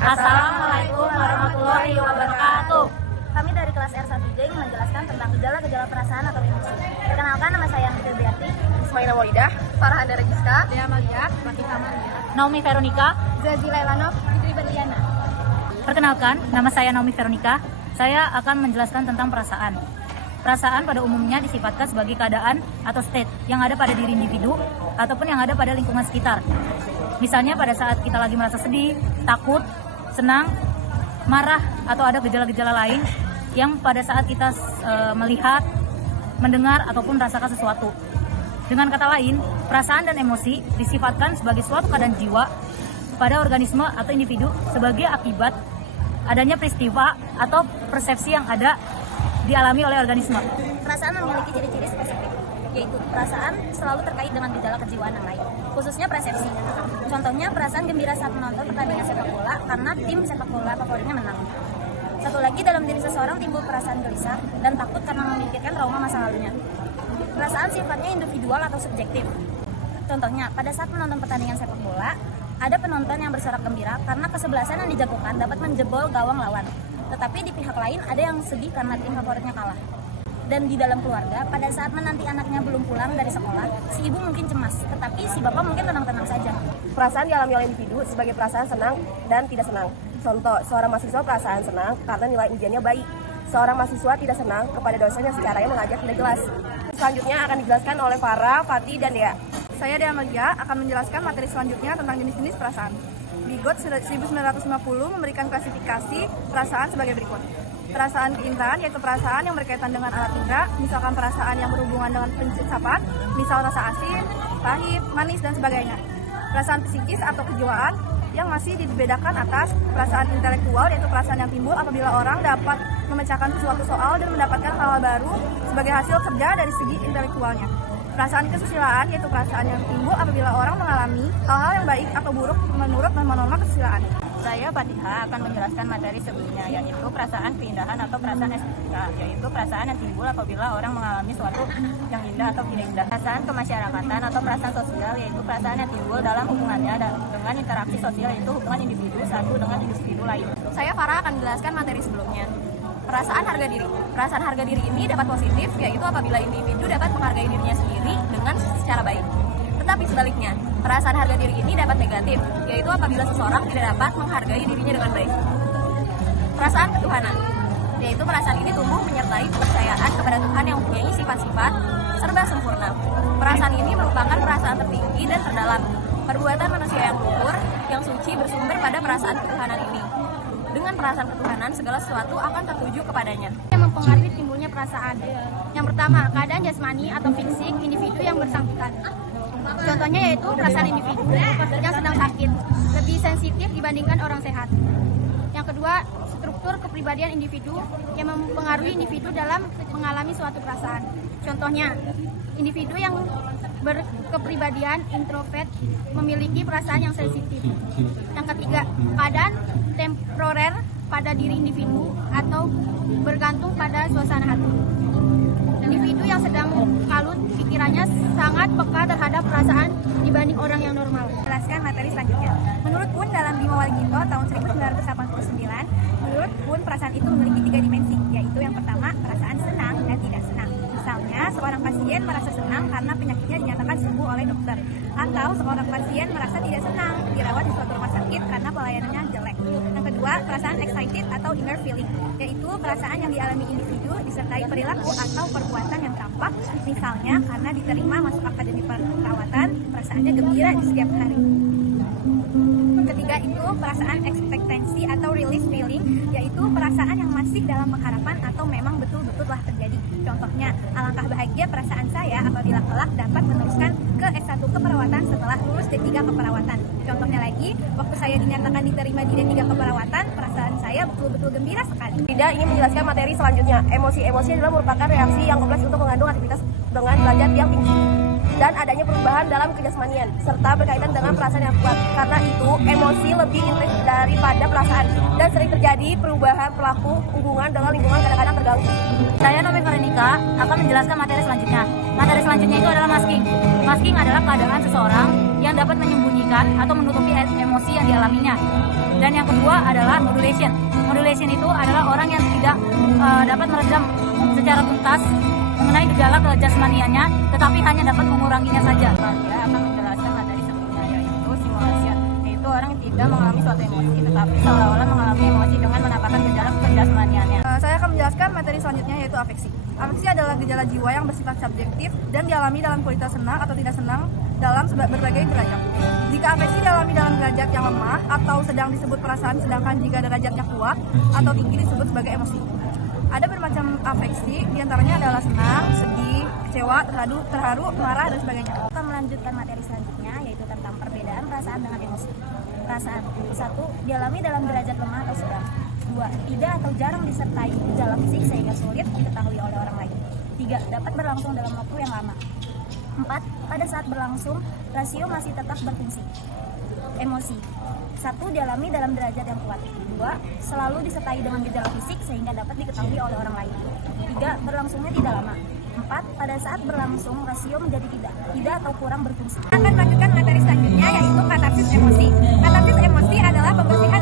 Assalamualaikum warahmatullahi wabarakatuh. Kami dari kelas R1J ingin menjelaskan tentang gejala-gejala perasaan atau emosi. Perkenalkan, nama saya Anggi Biarti, Ismaila Walidah, Farhanda Regiska, Dea Malia, Mati Kamania, Naomi Veronica, Zazi Lailanov, Fitri Berliana. Perkenalkan, nama saya Naomi Veronica. Saya akan menjelaskan tentang perasaan. Perasaan pada umumnya disifatkan sebagai keadaan atau state yang ada pada diri individu ataupun yang ada pada lingkungan sekitar. Misalnya pada saat kita lagi merasa sedih, takut, senang, marah, atau ada gejala-gejala lain yang pada saat kita melihat, mendengar, ataupun merasakan sesuatu. Dengan kata lain, perasaan dan emosi disifatkan sebagai suatu keadaan jiwa pada organisme atau individu sebagai akibat adanya peristiwa atau persepsi yang ada dialami oleh organisme. Perasaan memiliki ciri-ciri spesifik, yaitu perasaan selalu terkait dengan gejala kejiwaan yang lain, khususnya persepsi. Contohnya perasaan gembira saat menonton pertandingan sepak bola karena tim sepak bola favoritnya menang. Satu lagi, dalam diri seseorang timbul perasaan gelisah dan takut karena memikirkan trauma masa lalunya. Perasaan sifatnya individual atau subjektif. Contohnya, pada saat menonton pertandingan sepak bola, ada penonton yang bersorak gembira karena kesebelasan yang dijagokan dapat menjebol gawang lawan. Tetapi di pihak lain ada yang sedih karena tim favoritnya kalah. Dan di dalam keluarga, pada saat menanti anaknya belum pulang dari sekolah, si ibu mungkin cemas, tetapi si bapak mungkin tenang-tenang saja. Perasaan dialami oleh individu sebagai perasaan senang dan tidak senang. Contoh, seorang mahasiswa perasaan senang karena nilai ujiannya baik. Seorang mahasiswa tidak senang kepada dosen yang secaranya mengajar tidak jelas. Selanjutnya akan dijelaskan oleh Farah, Fatih, dan Dea. Saya Dea Malia akan menjelaskan materi selanjutnya tentang jenis-jenis perasaan. Bigot 1950 memberikan klasifikasi perasaan sebagai berikut. Perasaan keindahan yaitu perasaan yang berkaitan dengan alat indera, misalkan perasaan yang berhubungan dengan penciptaan, misal rasa asin, pahit, manis, dan sebagainya. Perasaan psikis atau kejiwaan yang masih dibedakan atas perasaan intelektual, yaitu perasaan yang timbul apabila orang dapat memecahkan suatu soal dan mendapatkan hal baru sebagai hasil kerja dari segi intelektualnya. Perasaan kesusilaan yaitu perasaan yang timbul apabila orang mengalami hal-hal yang baik atau buruk menurut norma-norma kesusilaan. Saya Fatihah akan menjelaskan materi sebelumnya, yaitu perasaan keindahan atau perasaan estetika, yaitu perasaan yang timbul apabila orang mengalami sesuatu yang indah atau tidak indah. Perasaan kemasyarakatan atau perasaan sosial, yaitu perasaan yang timbul dalam hubungannya dengan interaksi sosial, yaitu hubungan individu satu dengan individu lain. Saya Farah akan menjelaskan materi sebelumnya. Perasaan harga diri. Perasaan harga diri ini dapat positif, yaitu apabila individu dapat menghargai dirinya sendiri dengan secara baik. Tetapi sebaliknya, perasaan harga diri ini dapat negatif, yaitu apabila seseorang tidak dapat menghargai dirinya dengan baik. Perasaan ketuhanan, yaitu perasaan ini tumbuh menyertai kepercayaan kepada Tuhan yang mempunyai sifat-sifat serba sempurna. Perasaan ini merupakan perasaan tertinggi dan terdalam, perbuatan manusia yang luhur, yang suci bersumber pada perasaan ketuhanan ini. Dengan perasaan ketuhanan, segala sesuatu akan tertuju kepadanya. Yang mempengaruhi timbulnya perasaan. Yang pertama, keadaan jasmani atau fisik individu yang bersangkutan. Contohnya yaitu perasaan individu yang sedang sakit, lebih sensitif dibandingkan orang sehat. Yang kedua, struktur kepribadian individu yang mempengaruhi individu dalam mengalami suatu perasaan. Contohnya, individu yang berkepribadian introvert memiliki perasaan yang sensitif. Yang ketiga, keadaan temporer pada diri individu atau bergantung pada suasana hati. Individu yang sedang kalut pikirannya sangat peka terhadap perasaan dibanding orang yang normal. Jelaskan materi selanjutnya. Menurut Pun dalam Bima Waligito tahun 1989, menurut Pun perasaan itu memiliki 3 dimensi, yaitu yang pertama perasaan senang dan tidak senang. Misalnya, seorang pasien merasa senang karena penyakitnya dinyatakan sembuh oleh dokter, atau seorang pasien merasa tidak senang dirawat di suatu rumah sakit karena pelayanannya jelek. Yang kedua, perasaan excited atau inner feeling, yaitu perasaan yang dialami individu disertai perilaku atau perbuatan yang tampak, misalnya karena diterima masuk akademi perawatan, perasaannya gembira di setiap hari. Ketiga itu perasaan expectancy atau release feeling, yaitu perasaan yang masih dalam pengharapan atau memang betul-betul telah terjadi. Contohnya, alangkah bahagia perasaan saya apabila kelak dapat meneruskan ke S1 keperawatan setelah lulus D3 keperawatan. Contohnya lagi, waktu saya dinyatakan diterima di D3 keperawatan, perasaan saya betul-betul gembira sekali. Tidak ingin menjelaskan materi selanjutnya. Emosi adalah merupakan reaksi yang kompleks untuk mengandung aktivitas dengan derajat yang tinggi. dan adanya perubahan dalam kejasmanian, serta berkaitan dengan perasaan yang kuat. Karena itu, emosi lebih intens daripada perasaan, dan sering terjadi perubahan pelaku hubungan dengan lingkungan kadang-kadang terganggu. Saya Nomi Veronica akan menjelaskan materi selanjutnya. Materi selanjutnya itu adalah masking. Masking adalah keadaan seseorang yang dapat menyembunyikan atau menutupi emosi yang dialaminya. Dan yang kedua adalah modulation. Modulation itu adalah orang yang tidak dapat meredam secara tuntas mengenai gejala kejasmaniannya, tetapi hanya dapat menguranginya saja. Saya akan menjelaskan materi sebelumnya, yaitu simulasi, yaitu orang yang tidak mengalami suatu emosi, tetapi seolah-olah mengalami emosi dengan menampakkan gejala kejasmaniannya. Saya akan menjelaskan materi selanjutnya yaitu afeksi. Afeksi adalah gejala jiwa yang bersifat subjektif dan dialami dalam kualitas senang atau tidak senang dalam berbagai derajat. Jika afeksi dialami dalam derajat yang lemah atau sedang disebut perasaan, sedangkan jika derajatnya kuat atau tinggi disebut sebagai emosi. Ada bermacam afeksi, diantaranya adalah senang, sedih, kecewa, terharu, marah, dan sebagainya. Kita akan melanjutkan materi selanjutnya yaitu tentang perbedaan perasaan dengan emosi. Perasaan 1. Dialami dalam derajat lemah atau sedang. 2. Tidak atau jarang disertai gejala fisik sehingga sulit diketahui oleh orang lain. 3. Dapat berlangsung dalam waktu yang lama. 4. Pada saat berlangsung, rasio masih tetap berfungsi. Emosi 1. Dialami dalam derajat yang kuat. 2. Selalu disertai dengan gejala fisik sehingga dapat diketahui oleh orang lain. 3. Berlangsungnya tidak lama. 4. Pada saat berlangsung, rasio menjadi tidak atau kurang berfungsi. Akan melanjutkan materi selanjutnya yaitu katarsis emosi. Katarsis emosi adalah pembersihan